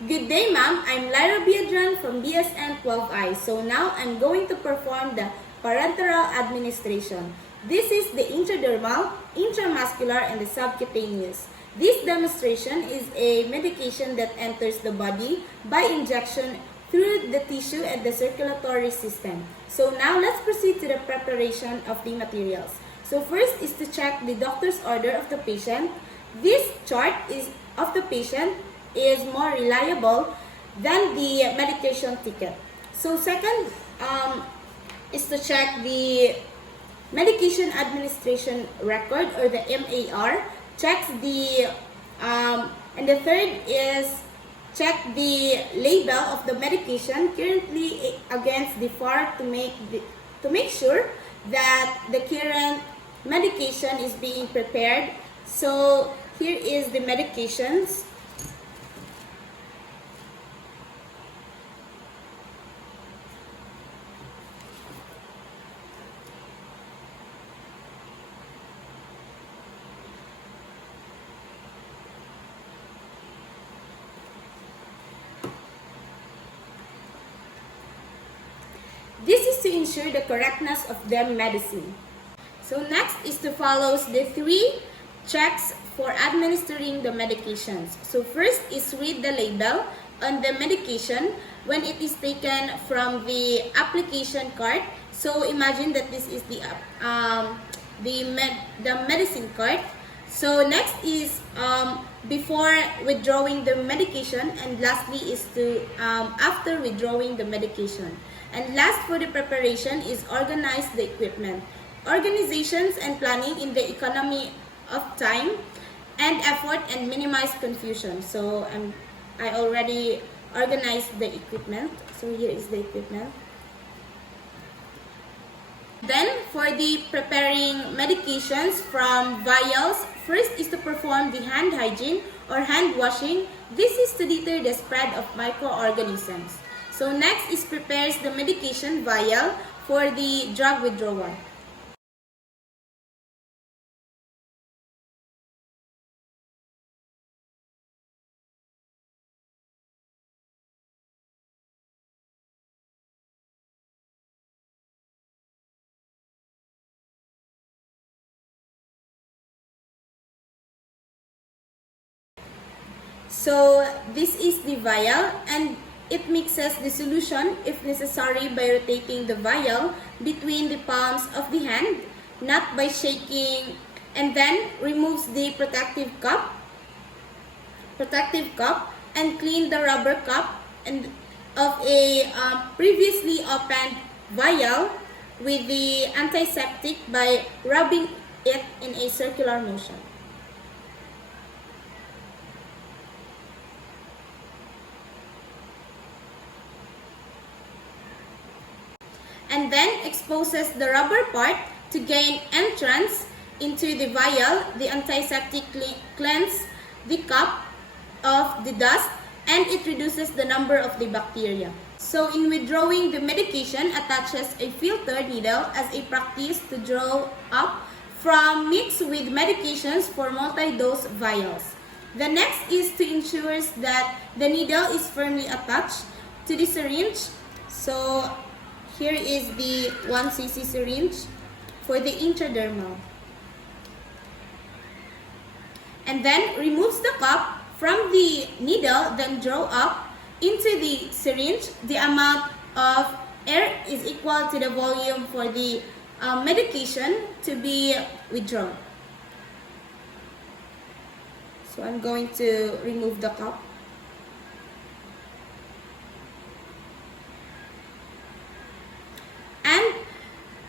Good day, ma'am. I'm Lyra Biadran from BSN 12I. So now I'm going to perform the parenteral administration. This is the intradermal, intramuscular, and the subcutaneous. This demonstration is a medication that enters the body by injection through the tissue and the circulatory system. So now let's proceed to the preparation of the materials. So first is to check the doctor's order of the patient. This chart of the patient is more reliable than the medication ticket. So second is to check the medication administration record, or the MAR. Checks the and the third is check the label of the medication currently against the FAR to make sure that the current medication is being prepared. So here is the medications. This is to ensure the correctness of the medicine. So next is to follow the 3 checks for administering the medications. So first is read the label on the medication when it is taken from the application card. So imagine that this is the medicine card. So next is before withdrawing the medication, and lastly is to after withdrawing the medication. And last for the preparation is organize the equipment. Organizations and planning in the economy of time and effort and minimize confusion. So I already organized the equipment. So here is the equipment. Then for the preparing medications from vials, first is to perform the hand hygiene or hand washing. This is to deter the spread of microorganisms. So next is prepares the medication vial for the drug withdrawal. So this is the vial, and it mixes the solution if necessary by rotating the vial between the palms of the hand, not by shaking, and then removes the protective cup and clean the rubber cup and of a previously opened vial with the antiseptic by rubbing it in a circular motion. And then exposes the rubber part to gain entrance into the vial. The antiseptic cleanses the cup of the dust, and it reduces the number of the bacteria. So in withdrawing the medication, attaches a filter needle as a practice to draw up from mixed with medications for multi-dose vials. The next is to ensure that the needle is firmly attached to the syringe. So here is the 1 cc syringe for the intradermal. And then removes the cup from the needle, then draw up into the syringe. The amount of air is equal to the volume for the medication to be withdrawn. So I'm going to remove the cup.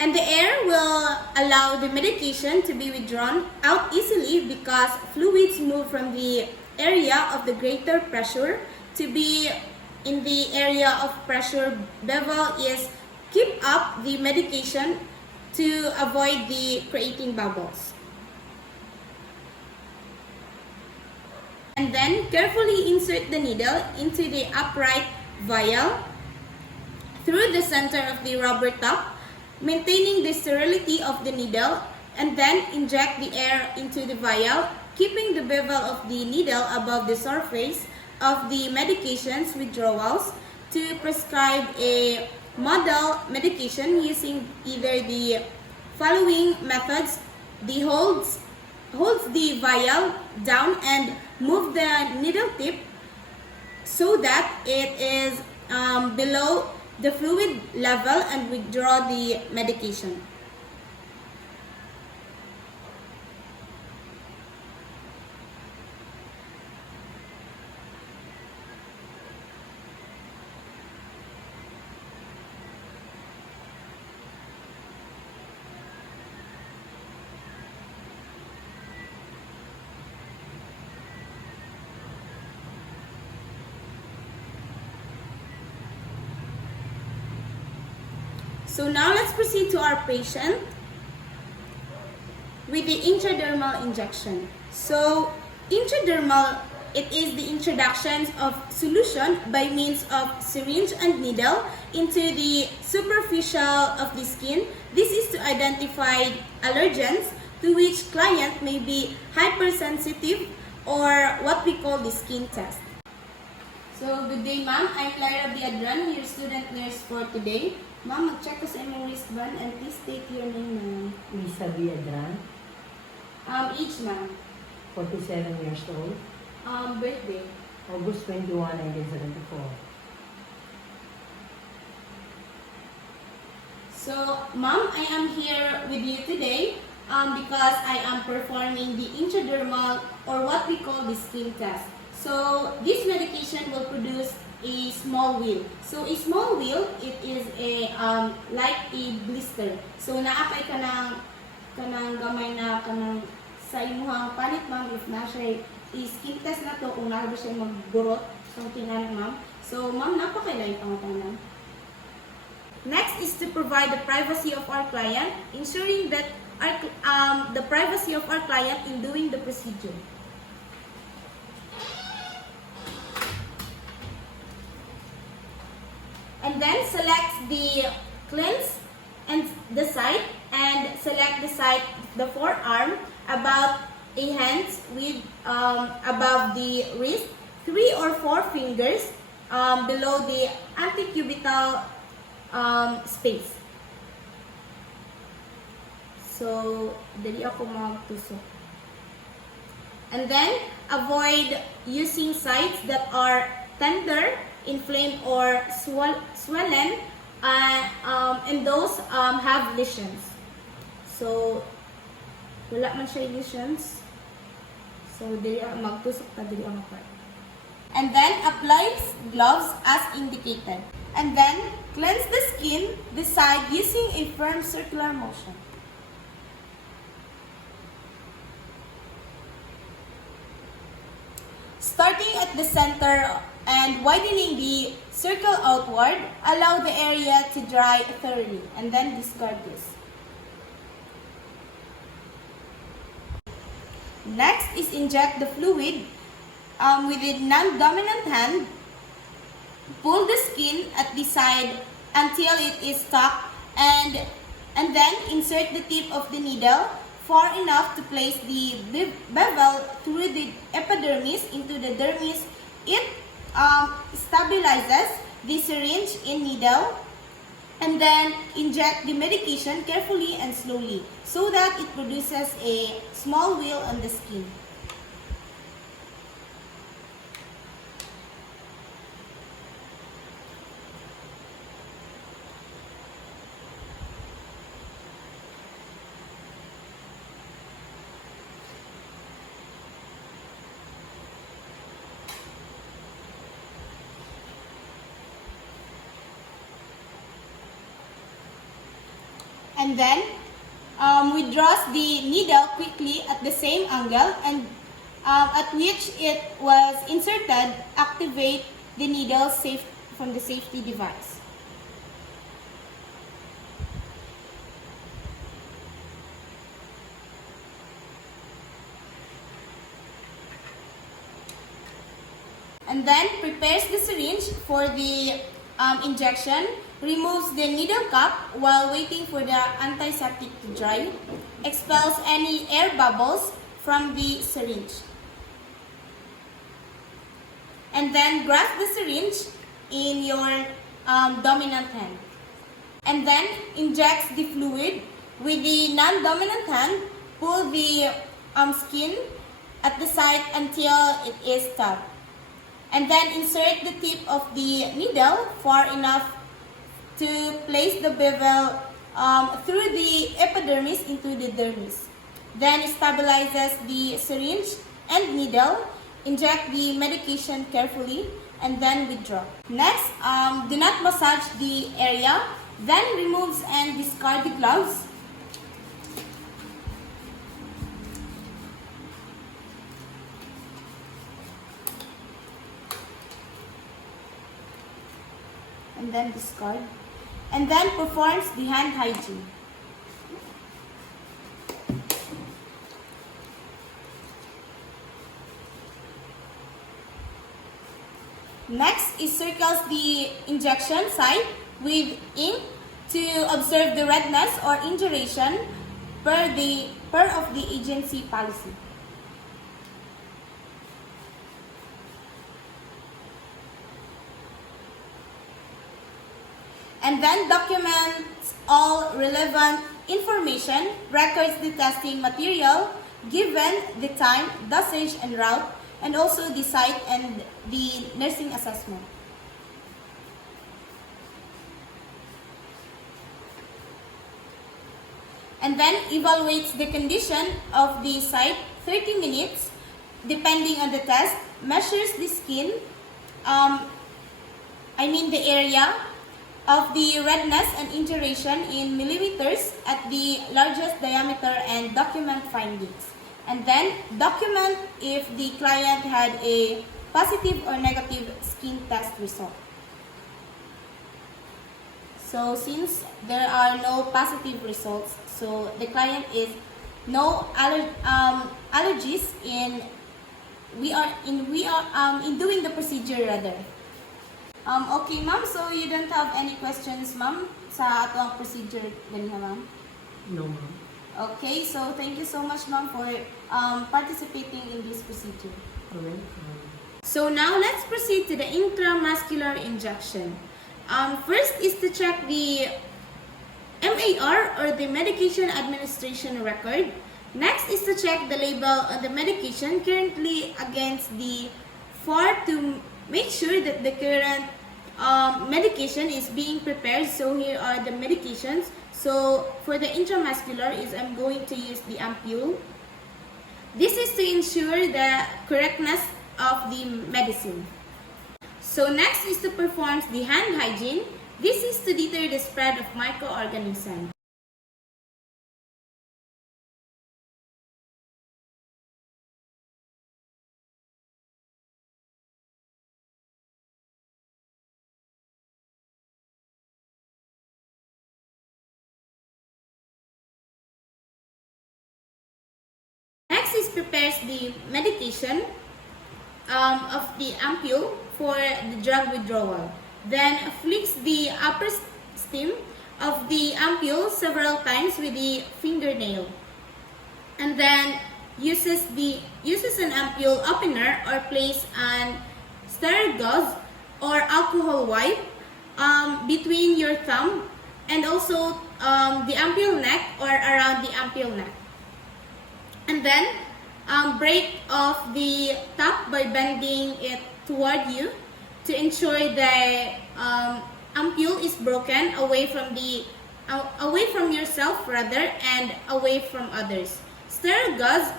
And the air will allow the medication to be withdrawn out easily because fluids move from the area of the greater pressure to be in the area of pressure. Bevel is keep up the medication to avoid the creating bubbles. And then carefully insert the needle into the upright vial through the center of the rubber top, maintaining the sterility of the needle, and then inject the air into the vial, keeping the bevel of the needle above the surface of the medication's withdrawals to prescribe a model medication using either the following methods. The holds the vial down and move the needle tip so that it is below the fluid level and withdraw the medication. So now let's proceed to our patient with the intradermal injection. So intradermal, it is the introduction of solution by means of syringe and needle into the superficial of the skin. This is to identify allergens to which client may be hypersensitive, or what we call the skin test. So good day, ma'am. I'm Clara Biadran, your student nurse for today. Ma'am, mag-check ko sa inyong wristband and please state your name, ma'am. Lisa Biadran, Age, ma'am. 47 years old, Birthday. August 21, 1974. So, ma'am, I am here with you today because I am performing the intradermal, or what we call the skin test. So, this medication will produce a small wheal. So, a small wheal, it is a like a blister. So, naapay ka ng gamay na kanang sa imuhang panit, ma'am, if na siya i-skin test na to, kung na ba siya magburot, something na, ma'am. So, ma'am, napakailan pangutanan. Next is to provide the privacy of our client, ensuring that the privacy of our client in doing the procedure. And then select the cleanse and the site, and select the site, the forearm, about a hand with above the wrist, 3 or 4 fingers below the antecubital space. So, dali ako magtusok. And then, avoid using sites that are tender, inflamed, or swollen, and those have lesions. So, wala man siya lesions. So, dili ako magtusok ta, dili ako part. And then, apply gloves as indicated. And then, cleanse the skin, the side, using a firm circular motion. Starting at the center and widening the circle outward, allow the area to dry thoroughly, and then discard this. Next is inject the fluid with a non-dominant hand. Pull the skin at the side until it is stuck, and then insert the tip of the needle far enough to place the bevel through the epidermis into the dermis. It stabilizes the syringe in needle, and then inject the medication carefully and slowly so that it produces a small wheal on the skin. And then withdraws the needle quickly at the same angle and at which it was inserted. Activate the needle safe from the safety device. And then prepares the syringe for the injection. Removes the needle cap while waiting for the antiseptic to dry. Expels any air bubbles from the syringe. and then grasp the syringe in your dominant hand. And then inject the fluid with the non-dominant hand. Pull the skin at the site until it is taut. And then insert the tip of the needle far enough to place the bevel through the epidermis into the dermis. Then stabilizes the syringe and needle. Inject the medication carefully and then withdraw. Next, do not massage the area. Then removes and discard the gloves. And then discard. And then performs the hand hygiene. Next is circles the injection site with ink to observe the redness or induration per of the agency policy. And then documents all relevant information, records the testing material, given the time, dosage, and route, and also the site and the nursing assessment. And then evaluates the condition of the site 30 minutes depending on the test, measures the skin, the area of the redness and induration in millimeters at the largest diameter and document findings. And then document if the client had a positive or negative skin test result. So since there are no positive results, so the client is no allergies in doing the procedure rather. Okay, ma'am. So you don't have any questions, ma'am, sa atong procedure ganyan, ma'am? No, ma'am. Okay. So thank you so much, ma'am, for participating in this procedure. Alright. So now let's proceed to the intramuscular injection. First is to check the MAR or the medication administration record. Next is to check the label on the medication currently against the FAR to make sure that the current medication is being prepared. So here are the medications. So for the intramuscular I'm going to use the ampule. This is to ensure the correctness of the medicine. So next is to perform the hand hygiene. This is to deter the spread of microorganisms. Next is prepares the medication of the ampule for the drug withdrawal. Then flicks the upper stem of the ampule several times with the fingernail. And then uses an ampule opener or place an sterile gauze or alcohol wipe between your thumb and also the ampule neck or around the ampule neck. And then break off the top by bending it toward you to ensure the ampule is broken away from yourself rather and away from others. Sterile gauze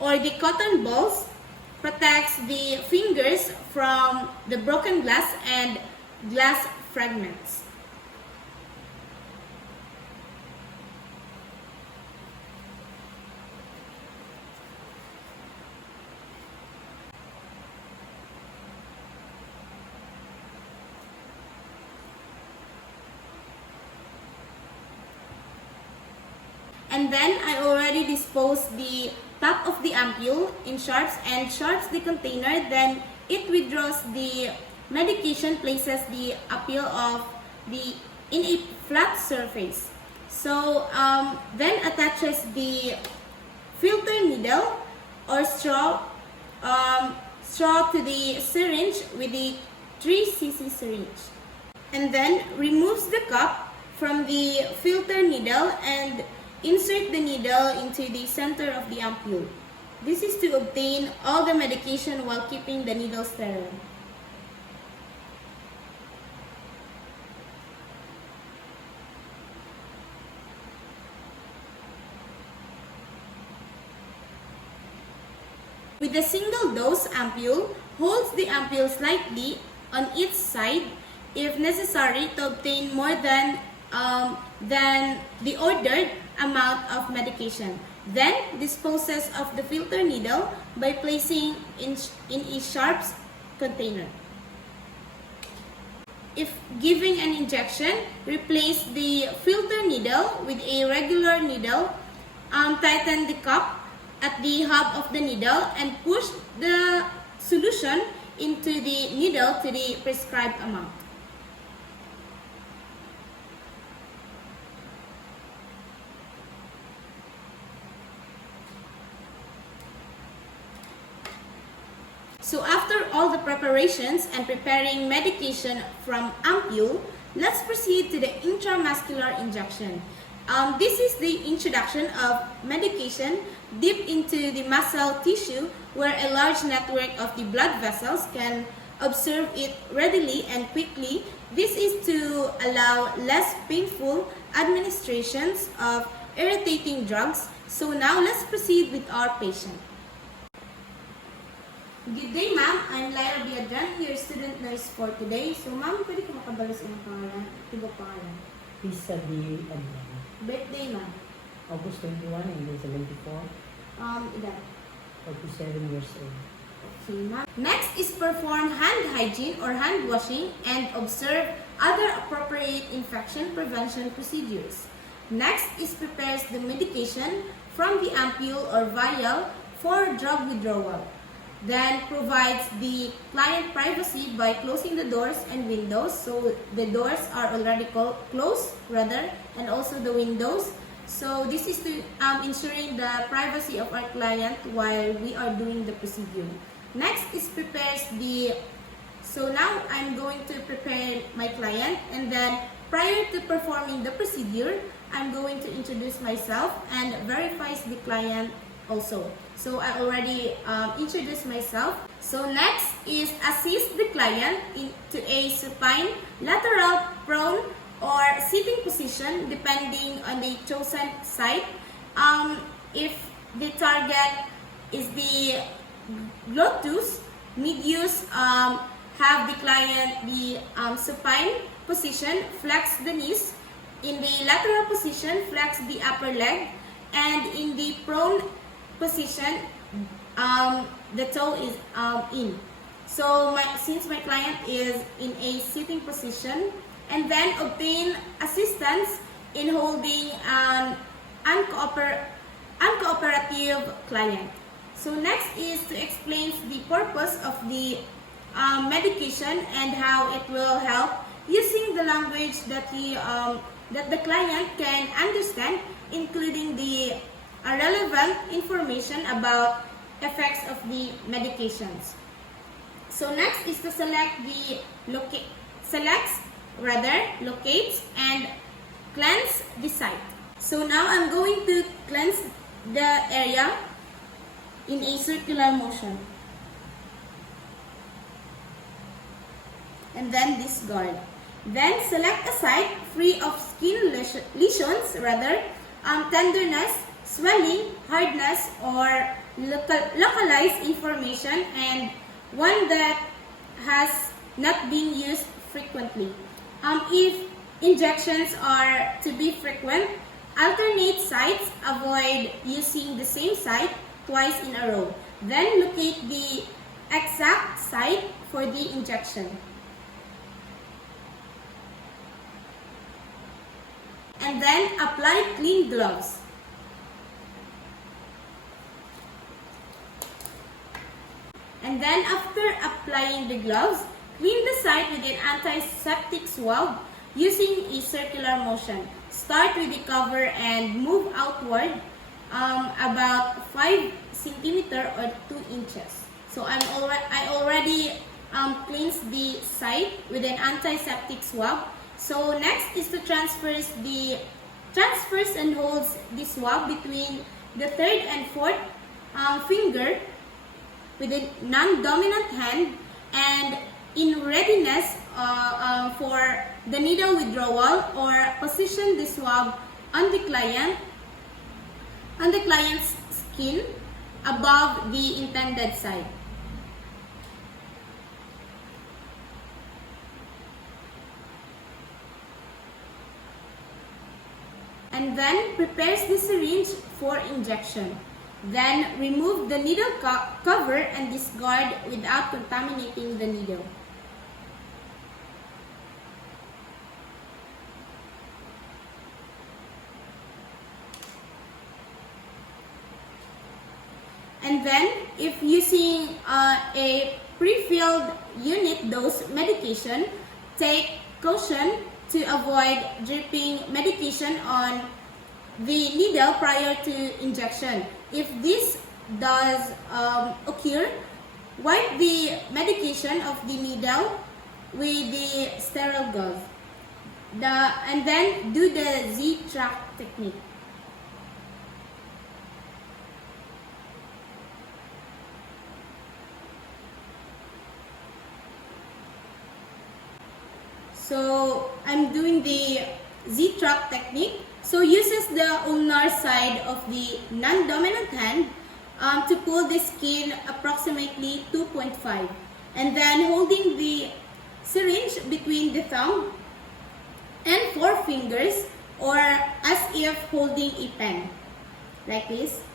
or the cotton balls protects the fingers from the broken glass and glass fragments. And then I already disposed the top of the ampule in sharps and sharps the container. Then it withdraws the medication, places the ampule in a flat surface. So then attaches the filter needle or straw straw to the syringe with the 3 cc syringe. And then removes the cup from the filter needle and insert the needle into the center of the ampule. This is to obtain all the medication while keeping the needle sterile. With a single dose ampule, holds the ampule slightly on each side if necessary to obtain more than the ordered amount of medication. Then disposes of the filter needle by placing in a sharp container. If giving an injection, replace the filter needle with a regular needle. Tighten the cup at the hub of the needle and push the solution into the needle to the prescribed amount. So after all the preparations and preparing medication from ampule, let's proceed to the intramuscular injection. This is the introduction of medication deep into the muscle tissue where a large network of the blood vessels can absorb it readily and quickly. This is to allow less painful administrations of irritating drugs. So now let's proceed with our patient. Good day, ma'am. I'm Lyra Biadran, your student nurse for today. So, ma'am, pwede ko makabalas ang pangalan? Tigo pangalan. Pisa di Adlan. Birthday, ma'am. August 21, 1974. Edad. 47 years old. Okay, ma'am. Next is perform hand hygiene or hand washing and observe other appropriate infection prevention procedures. Next is prepares the medication from the ampule or vial for drug withdrawal. Then provides the client privacy by closing the doors and windows. So the doors are already closed and also the windows. So this is to ensuring the privacy of our client while we are doing the procedure. Next is prepares so now I'm going to prepare my client, and then prior to performing the procedure, I'm going to introduce myself and verifies the client also. So I already introduced myself. So next is assist the client into a supine, lateral, prone, or sitting position depending on the chosen site. If the target is the gluteus medius, have the client the supine position, flex the knees. In the lateral position, flex the upper leg, and in the prone position, the toe is in. So since my client is in a sitting position, and then obtain assistance in holding an uncooperative client. So next is to explain the purpose of the medication and how it will help using the language that the client can understand, including the relevant information about effects of the medications. So next is to select the locates and cleanse the site. So now I'm going to cleanse the area in a circular motion. And then discard. Then select a site free of skin lesions, tenderness, swelling, hardness, or localized inflammation, and one that has not been used frequently. If injections are to be frequent, alternate sites, avoid using the same site twice in a row. Then locate the exact site for the injection. And then apply clean gloves. And then after applying the gloves, clean the site with an antiseptic swab using a circular motion. Start with the cover and move outward about 5 centimeters or 2 inches. So I already cleansed the site with an antiseptic swab. So next is to transfers and holds the swab between the third and fourth finger with a non-dominant hand and in readiness for the needle withdrawal, or position the swab on the client's skin above the intended site. And then prepares the syringe for injection. Then remove the needle cover and discard without contaminating the needle. And then, if using a pre-filled unit dose medication, take caution to avoid dripping medication on the needle prior to injection. If this does occur, wipe the medication of the needle with the sterile gauze. And then do the Z-track technique. So I'm doing the Z-track technique. So uses the ulnar side of the non-dominant hand to pull the skin approximately 2.5, and then holding the syringe between the thumb and four fingers, or as if holding a pen, like this.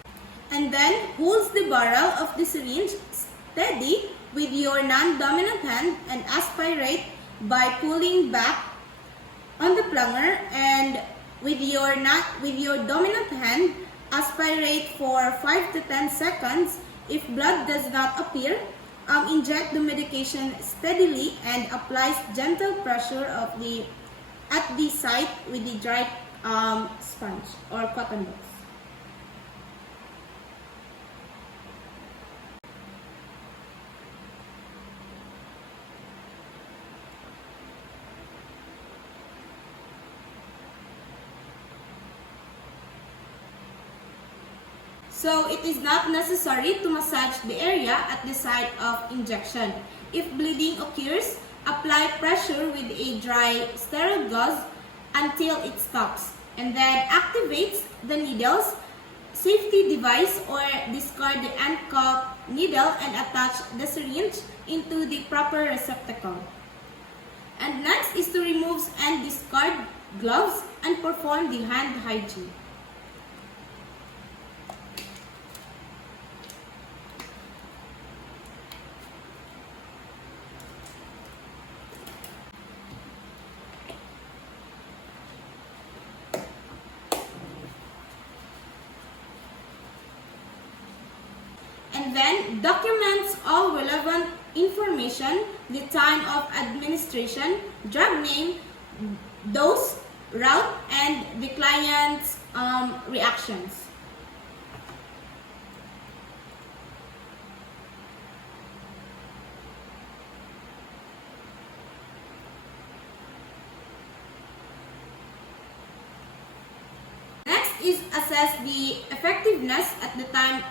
And then holds the barrel of the syringe steady with your non-dominant hand and aspirate by pulling back on the plunger, and with your dominant hand, aspirate for 5 to 10 seconds. If blood does not appear, inject the medication steadily and applies gentle pressure at the site with the dry sponge or cotton balls. So it is not necessary to massage the area at the site of injection. If bleeding occurs, apply pressure with a dry sterile gauze until it stops, and then activates the needle's safety device, or discard the uncapped needle and attach the syringe into the proper receptacle. And next is to remove and discard gloves and perform the hand hygiene. And then documents all relevant information, the time of administration, drug name, dose, route, and the client's reactions. Next is assess the effectiveness at the time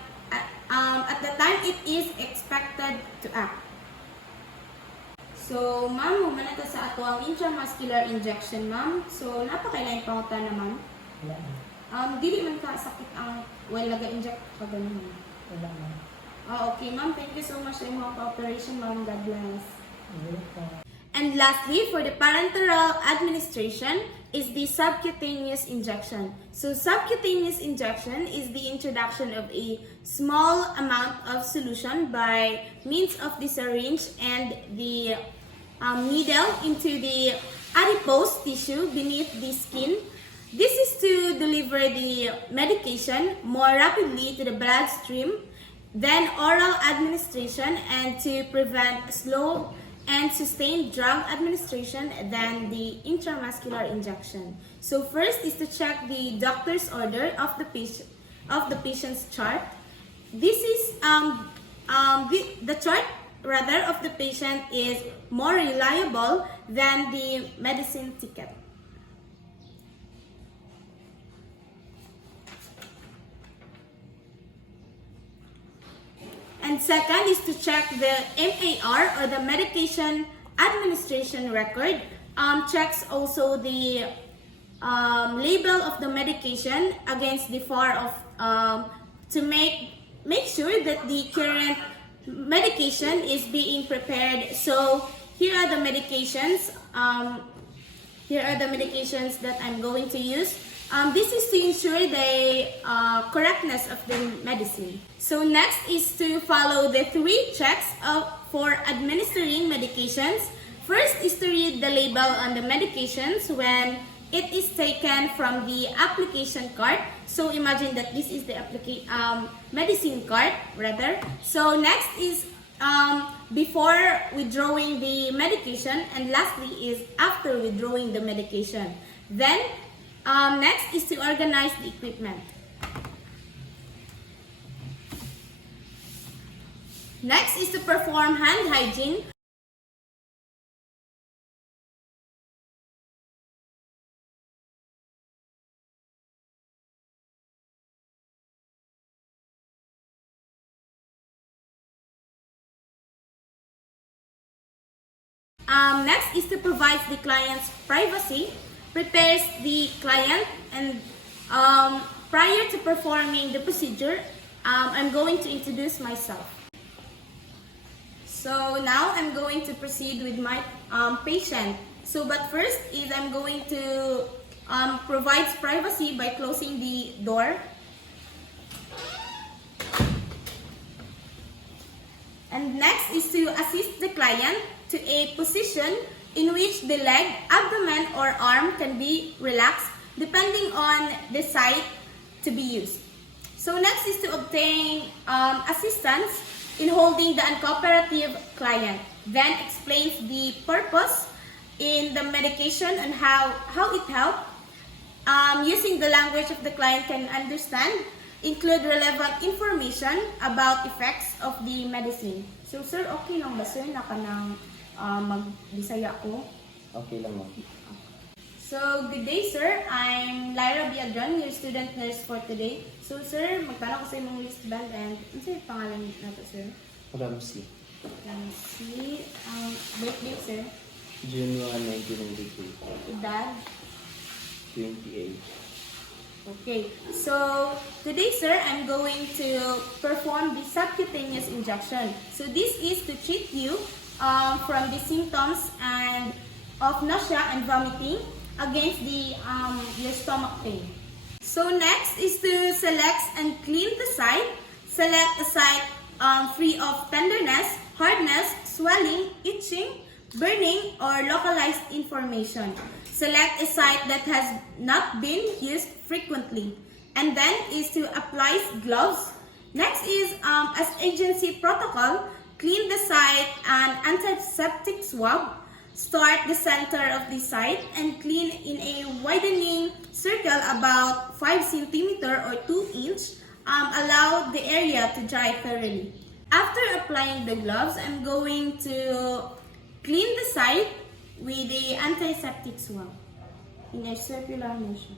it is expected to act. So, ma'am, muna to sa ato ang intramuscular injection, ma'am. So, napakailaing pangutan na, ma'am. Wala. Dili man ka sakit ang laga-inject pa ganun. Wala na. Okay, ma'am. Thank you so much sa imong cooperation, ma'am. God bless. Welcome. And lastly, for the parenteral administration is the subcutaneous injection. So subcutaneous injection is the introduction of a small amount of solution by means of the syringe and the needle into the adipose tissue beneath the skin. This is to deliver the medication more rapidly to the bloodstream than oral administration, and to prevent slow and sustained drug administration than the intramuscular injection. So first is to check the doctor's order of the patient's chart. This is the chart rather of the patient is more reliable than the medicine ticket. And second is to check the MAR or the medication administration record. Checks also the label of the medication against the far of to make sure that the current medication is being prepared. So here are the medications. Here are the medications that I'm going to use. This is to ensure the correctness of the medicine. So next is to follow the 3 checks for administering medications. First is to read the label on the medications when it is taken from the application card. So imagine that this is the medicine card rather. So next is before withdrawing the medication, and lastly is after withdrawing the medication. Then next is to organize the equipment. Next is to perform hand hygiene. Next is to provide the client's privacy, prepares the client, and prior to performing the procedure, I'm going to introduce myself. So now I'm going to proceed with my patient. So but first is I'm going to provide privacy by closing the door. And next is to assist the client to a position in which the leg, abdomen, or arm can be relaxed depending on the site to be used. So next is to obtain assistance in holding the uncooperative client. Then explains the purpose in the medication and how it helps. Using the language of the client can understand. Include relevant information about effects of the medicine. So sir, okay lang ba sir na kanang mag-Bisaya ko? Okay lang ma'am. So good day sir, I'm Lyra Biagran, your student nurse for today. So sir, magtanong ko sa imong wristband and ano sa pangalan nato sir? Ramsey. Ramsey, birthday sir? June 1, 1993. Edad? 28. Okay, so today sir, I'm going to perform the subcutaneous injection. So this is to treat you from the symptoms and of nausea and vomiting against the your stomach pain. So next is to select and clean the site. Select a site free of tenderness, hardness, swelling, itching, burning, or localized inflammation. Select a site that has not been used frequently. And then is to apply gloves. Next is as agency protocol, clean the site and antiseptic swab. Start the center of the site and clean in a widening circle about 5 cm or 2 inch. Allow the area to dry thoroughly. After applying the gloves, I'm going to clean the site with the antiseptic swab in a circular motion.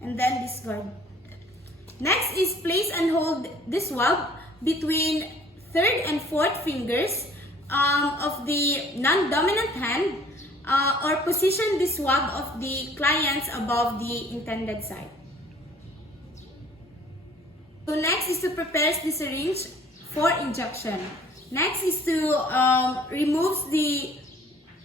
And then discard. Next is place and hold the swab between 3rd and 4th fingers of the non-dominant hand or position the swab of the clients above the intended site. So next is to prepare the syringe for injection. Next is to remove the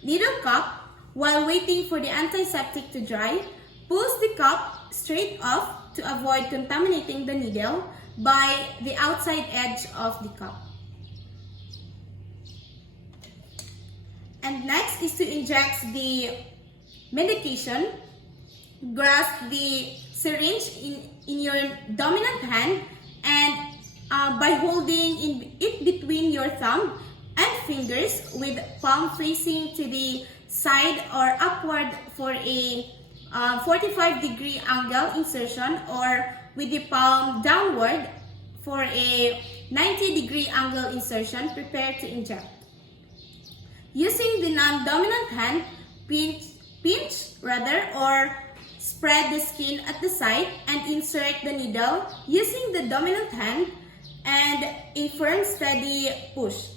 needle cup while waiting for the antiseptic to dry. Pulls the cup straight off to avoid contaminating the needle by the outside edge of the cup. And next is to inject the medication. Grasp the syringe in your dominant hand and by holding it between your thumb and fingers with palm facing to the side or upward for a 45-degree angle insertion or with the palm downward for a 90-degree angle insertion, prepare to inject. Using the non-dominant hand, pinch or spread the skin at the site and insert the needle using the dominant hand and a firm, steady push.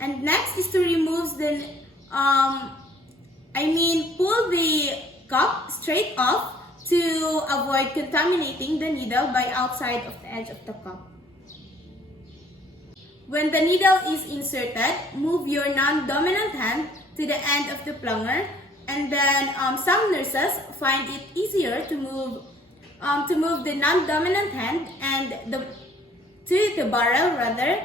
And next is to remove the, pull the cup straight off to avoid contaminating the needle by outside of the edge of the cup. When the needle is inserted, move your non-dominant hand to the end of the plunger, and then some nurses find it easier to move the non-dominant hand and to the barrel rather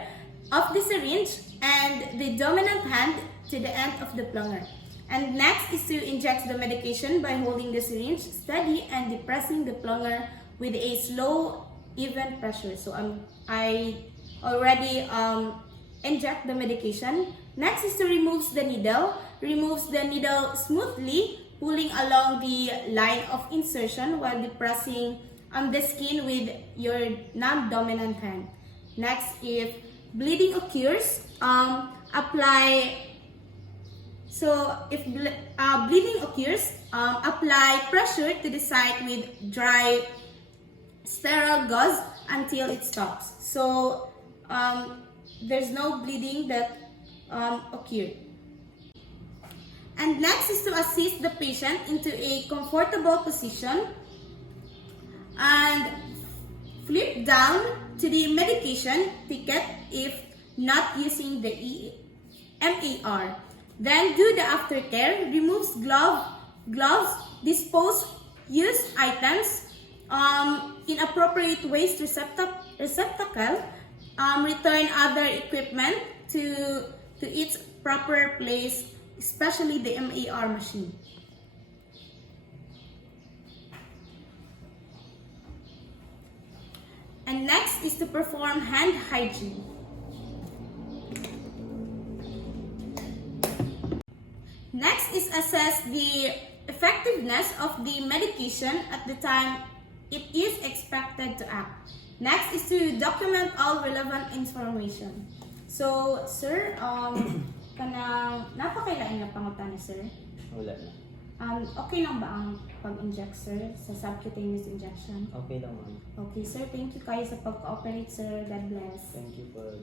of the syringe, and the dominant hand to the end of the plunger. And next is to inject the medication by holding the syringe steady and depressing the plunger with a slow, even pressure. So I already inject the medication. Next is to remove the needle. Removes the needle smoothly, pulling along the line of insertion while depressing the skin with your non-dominant hand. Next, if bleeding occurs, apply pressure to the site with dry sterile gauze until it stops. So there's no bleeding that occurred. And next is to assist the patient into a comfortable position and flip down to the medication ticket if not using the MAR. Then do the aftercare, removes gloves, dispose used items in appropriate waste receptacle, return other equipment to its proper place, especially the MAR machine. And next is to perform hand hygiene. Next is assess the effectiveness of the medication at the time it is expected to act. Next is to document all relevant information. So, sir, kanang napakailain na pangutan, sir? Wala na. Okay lang ba ang pag-inject, sir, sa subcutaneous injection? Okay lang, ma'am. Okay, sir. Thank you kayo sa pag-cooperate, sir. God bless. Thank you for